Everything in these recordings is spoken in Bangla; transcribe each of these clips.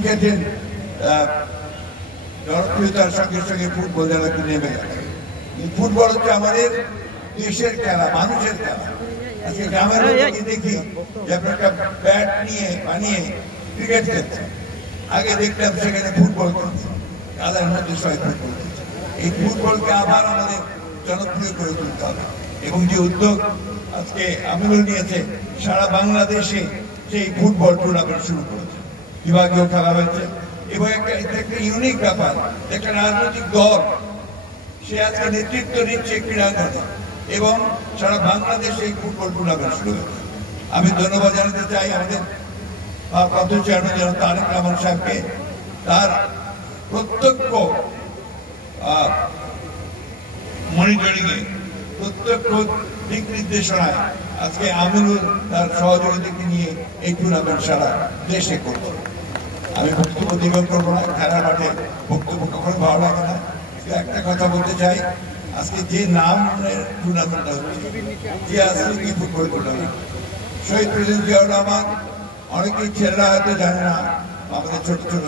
ক্রিকেটের জনপ্রিয়তার সঙ্গে সঙ্গে ফুটবল যেন একটু নেমে গেছে। ফুটবল হচ্ছে আমাদের দেশের খেলা, মানুষের খেলা। আজকে গ্রামের মধ্যে দেখি যে একটা ব্যাট নিয়ে বানিয়ে ক্রিকেট খেলছে, আগে দেখলাম সেখানে ফুটবল খেলছে, কাদার মধ্যে সবাই ফুটবল খেলছে। এই ফুটবলকে আবার আমাদের জনপ্রিয় করে তুলতে হবে এবং যে উদ্যোগ আজকে আমিনুল নিয়েছে, সারা বাংলাদেশে সেই ফুটবল টুর্নামেন্ট শুরু করেছে, বিভাগীয় খেলা হয়েছে এবং একটা ইউনিক ব্যাপার, একটা রাজনৈতিক দল সে আজকে নেতৃত্ব নিচ্ছে ক্রীড়াঙ্গনে এবং সারা বাংলাদেশে এই ফুটবল টুর্নামেন্ট শুরু হয়েছে। আমি ধন্যবাদ জানাতে চাই আমাদের ভারপ্রাপ্ত চেয়ারম্যান জনাব তারেক রহমান সাহেবকে, তার প্রত্যক্ষ মনিটরিংয়ে, প্রত্যক্ষ দিক নির্দেশনায় আজকে আমিনুল তার সহযোগীদেরকে নিয়ে এই টুর্নামেন্ট সারা দেশে করছে। আমি বক্তব্য দীর্ঘ করবো না, খেলার মাঠে বক্তব্য কখনো ভালো লাগে না। একটা কথা বলতে চাই, আজকে যে নামের টুর্নামেন্টটা হচ্ছে, যে আসলে কি ফুটবল টুর্নামেন্ট, শহীদ প্রেসিডেন্ট জিয়াউর রহমান, অনেকেই ছেলেরা হয়তো জানে না, আমাদের ছোট ছোট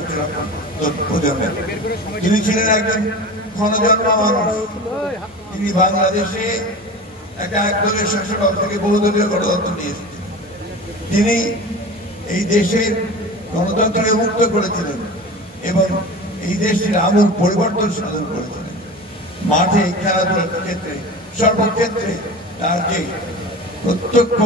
প্রজন্মের, তিনি ছিলেন একজন গণজন্মা মানুষ। তিনি বাংলাদেশে এক দলের শাসক থেকে বহুদলীয় গণতন্ত্র নিয়ে এসেছেন। তিনি এই দেশের গণতন্ত্রকে মুক্ত করেছিলেন এবং এই দেশের আমূল পরিবর্তন সাধন করেছিলেন। মাঠে খেলাধুলার ক্ষেত্রে সর্বক্ষেত্রে তার যে প্রত্যক্ষ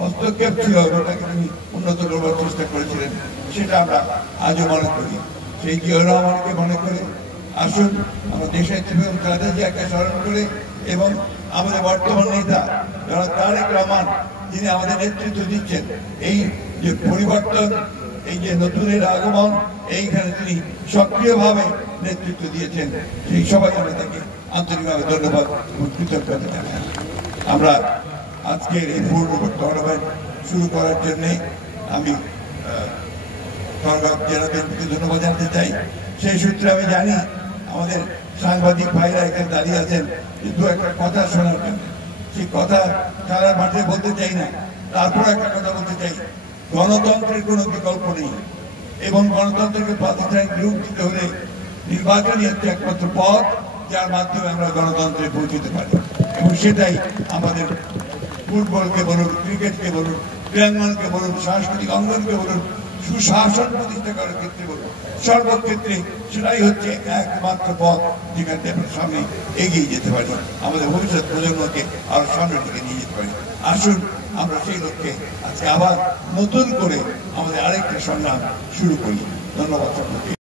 হস্তক্ষেপ ছিল ওটাকে তিনি উন্নত করবার চেষ্টা করেছিলেন, সেটা আমরা আজও মনে করি। সেই জিয়াউর রহমানকে মনে করে আসুন আমরা দেশের খালেদা জিয়াকে স্মরণ করে এবং আমাদের বর্তমান নেতা জনাব তারেক রহমান, যিনি আমাদের নেতৃত্ব দিচ্ছেন, এই যে পরিবর্তন, এই যে নতুনের আগমন, এইখানে তিনি সক্রিয়ভাবে নেতৃত্ব দিয়েছেন, সেই সবাই আমরা তাকে আন্তরিকভাবে ধন্যবাদ এবং কৃতজ্ঞতা জানাই। আমরা আজকের এই ফুটবল টুর্নামেন্ট শুরু করার জন্যে আমি জেনারেলকে ধন্যবাদ জানাতে চাই। সেই সূত্রে আমি জানি আমাদের সাংবাদিক ভাইরা এখানে দাঁড়িয়ে আছেন দু একটা কথা শোনার জন্য। সেই কথা খেলার মাঠে বলতে চাই না, তারপর একটা কথা বলতে চাই, গণতন্ত্রের কোনো বিকল্প নেই এবং গণতন্ত্রকে প্রাতিষ্ঠানিক রূপ দিতে হলে নির্বাচনই হচ্ছে একমাত্র পথ, যার মাধ্যমে আমরা গণতন্ত্রে পৌঁছতে পারি। এবং সেটাই আমাদের ফুটবলকে বলুন, ক্রিকেটকে বলুন, ক্রীড়াঙ্গনকে বলুন, সাংস্কৃতিক অঙ্গনকে বলুন, সুশাসন প্রতিষ্ঠা করার ক্ষেত্রে বলুন, সর্বক্ষেত্রে সেটাই হচ্ছে একমাত্র পথ যেখানে আমরা সামনে এগিয়ে যেতে পারি, আমাদের ভবিষ্যৎ প্রজন্মকে আরো সামনের দিকে নিয়ে যেতে পারি। আসুন আমরা সেই লক্ষ্যে আজকে আবার নতুন করে আমাদের আরেকটা সংগ্রাম শুরু করি। ধন্যবাদ সকলকে।